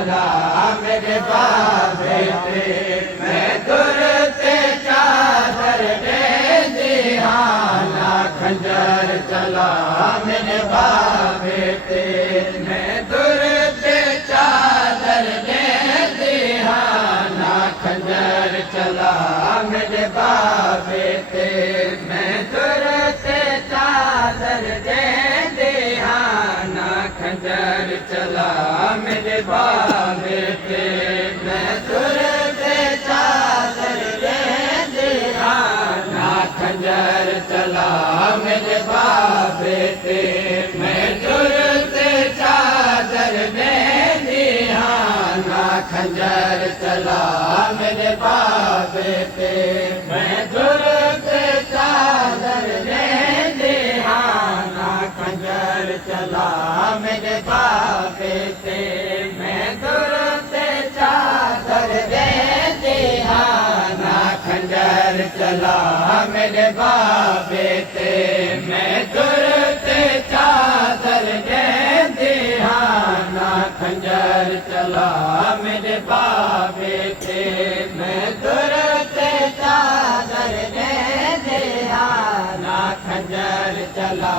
चला मेरे बाबे ते मैं दुरते चादर दे दिहाना खंजर चला मेरे बाबे ते मैं दुरते चादर दे दिहाना खंजर चला मेरे बाबे ते मैं दुरते चादर दे दिहाना खंजर चला मेरे बाबे पे मैं दुरते चादर दे दिहाना खंजर चला मेरे बाबे पे मैं दुरते चादर दे दिहाना खंजर चला मेरे बाबे पे मैं दुरते चादर दे दिहाना खंजर चला मेरे बाबे ते मैं दुरते चादर दे दिहाना खंजर चला मेरे बाबे ते मैं दुरते चादर दे दिहाना खंजर चला मेरे बाबे ते मैं दुरते चादर दे दिहाना खंजर चला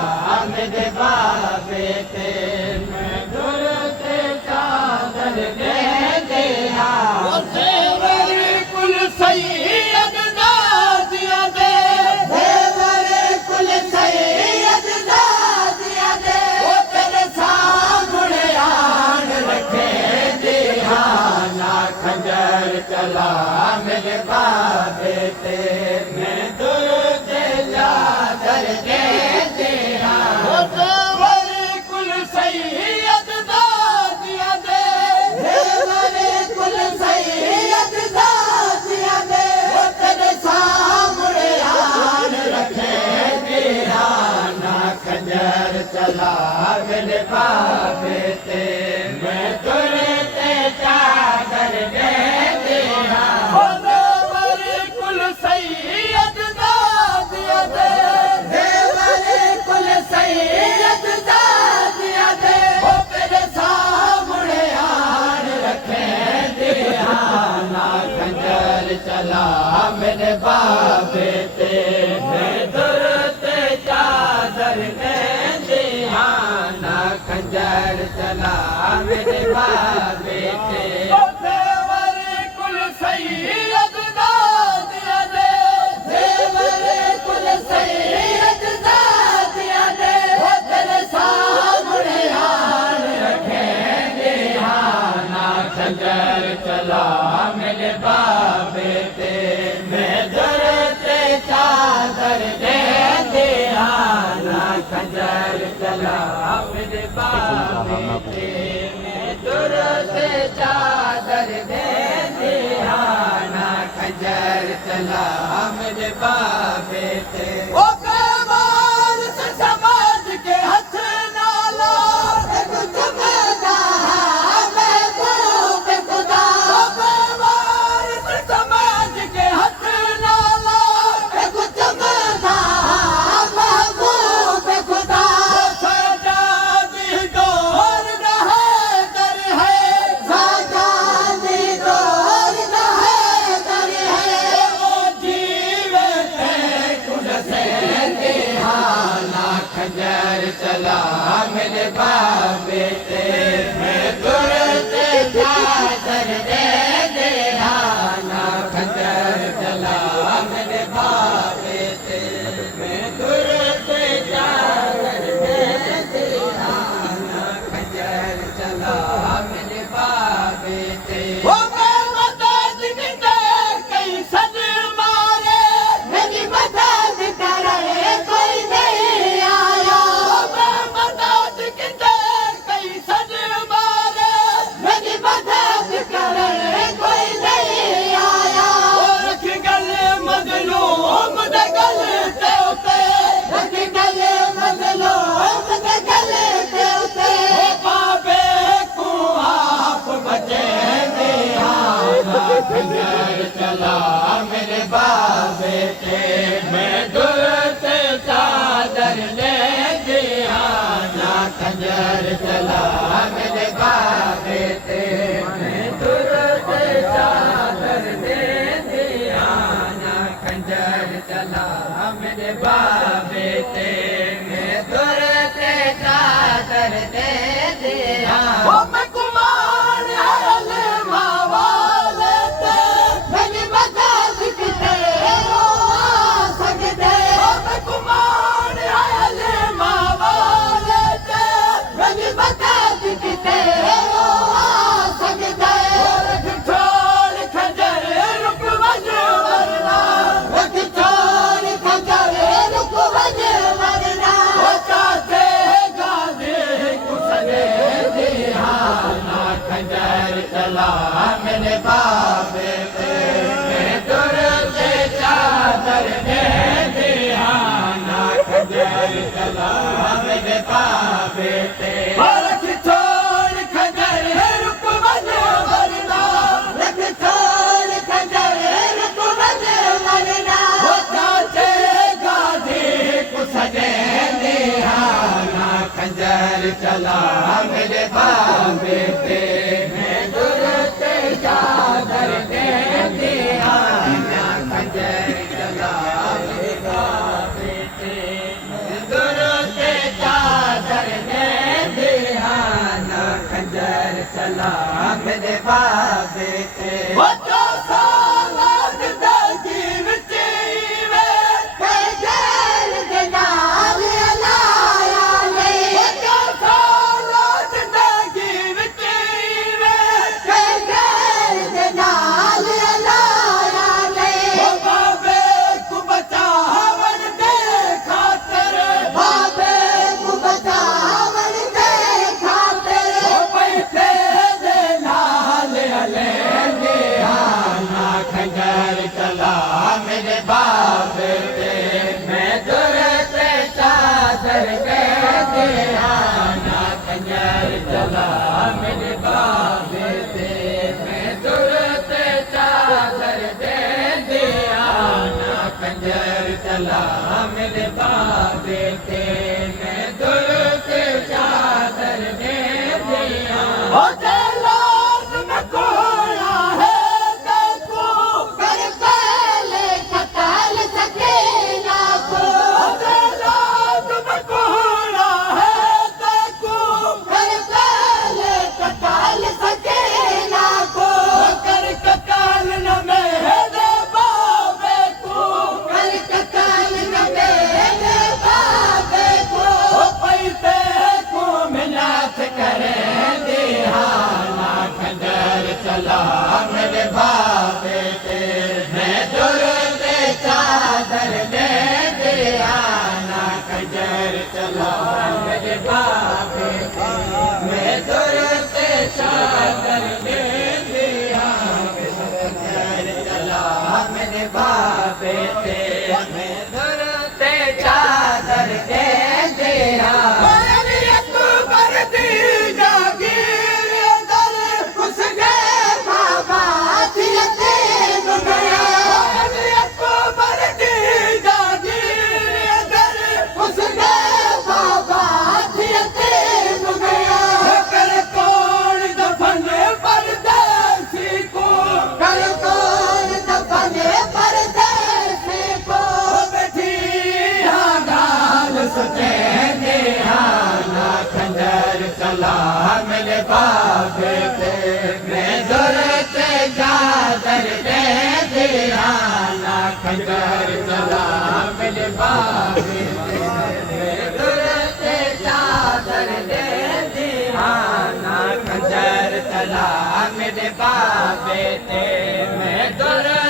मेरे बाबे ते मैं दुरते चादर दे दिहाना कुल सैयद दादिया दे कुल सैयद दादिया दे वो तेरे सामने आन रखे दिहाना खंजर चला मेरे बाबे ते मैं दुरते चादर दे दिहाना कुल सैयद दादिया दे कुल सैयद दादिया दे वो तेरे सामने आन रखे दिहाना खंजर चला मेरे बाबे ते मैं दुरते चादर दे दिहाना कुल सैयद दादिया दे कुल सैयद दादिया दे वो तेरे सामने आन रखे दिहाना खंजर चला मेरे बाबे ते मैं दुरते चादर दे दिहाना खंजर चला मेरे बाबे ते कुल सैयद दादिया दे कुल सैयद दादिया दे वो तेरे सामने आन रखे दिहाना खंजर चला मेरे बाबे ते मैं दुरते चादर दे दिहाना खंजर चला मेरे बाबे ते मैं दुरते चादर दे दिहाना खंजर चला मेरे बाबे ते ओ बेमार से समाज के हथ नाला कुछ मैदा मैं पे खुदा ओ बेमार से समाज के हथ नाला कुछ मैदा मैं पे खुदा सजा दी डोर रहे कर है सजा दी डोर रहे कर है ओ जीवे ते कुल से दिहाना खंजर चला मेरे बाबे ते मैं दुरते चादर दे दिहाना खंजर चला मेरे बाबे ते मैं दुरते चादर दे दिहाना खंजर चला मेरे बाबे ते वो मैं मदद किते कई सद मारे मेरी मदद करे कोई नहीं आया मैं मदद किते कई सद मारे मेरी मदद करे कोई नहीं आया रख गल मजलूम दे गल ते उते रख गल मजलूम दे गल ते उते बाबे को आप बचे दिहाना खंजर चला मेरे बाबे ते मैं दुरते चादर ले दिहाना खंजर चला मेरे बाबे ते खंजर चला मेरे बाबे पे, मैं दुर्ते चादर दे दिया ना खंजर चला मेरे बाबे पे। रख छोड़ खंजर रुक बने वरना, रख छोड़ खंजर रुक बने वरना, वो चाचे गाजी को सजे दिया ना खंजर चला मेरे बाबे पे, मैं दुर्ते चादर दे दिया ना खंजर चला मेरे बाबे पे, मैं दुर्ते चादर दे दिया ना खंजर चला मेरे बाबे पे। वो तो सालाद दागी विची वे खंजर के नाल लाया ले, वो तो सालाद दागी विची वे खंजर के नाल लाया ले, वो बाबे को बचावन दे खातिर, बाबे को बचावन दे खातिर, वो बैठे दे लाल अले दिया ना खंजर चला मेरे बाबे पे, मैं दुर्ते चादर दे दिया ना खंजर चला मेरे बाबे पे, मैं दुर्ते चादर दे दिया ना खंजर चला मेरे बाबे पे, मैं दुर्ते चादर दे दिया। ओ जलाल में कोड़ा है देखो, कर पहले खताल सकेला को, ओ जलाल में कोड़ा है देखो, कर पहले खताल सकेला को, कर कताल न मेरे बाबे को, कर कताल न मेरे बाबे को, ओ पैसे को मिलात करे दिया ना खंजर चला मेरे बाबे पे, मैं दुर्ते चादर दे दिया ना खंजर चला मेरे बाबे पे, मैं दुर्ते चादर दे दिया खंजर चला मेरे बाबे पे, मैं दुर्ते चादर दे दिया। चला मेरे बाबे पे, मैं दुर्ते चादर दे दिया ना खंजर चला मेरे बाबे पे, मैं दुर्ते चादर दे दिया ना खंजर चला मेरे बाबे पे, मैं दुर्ते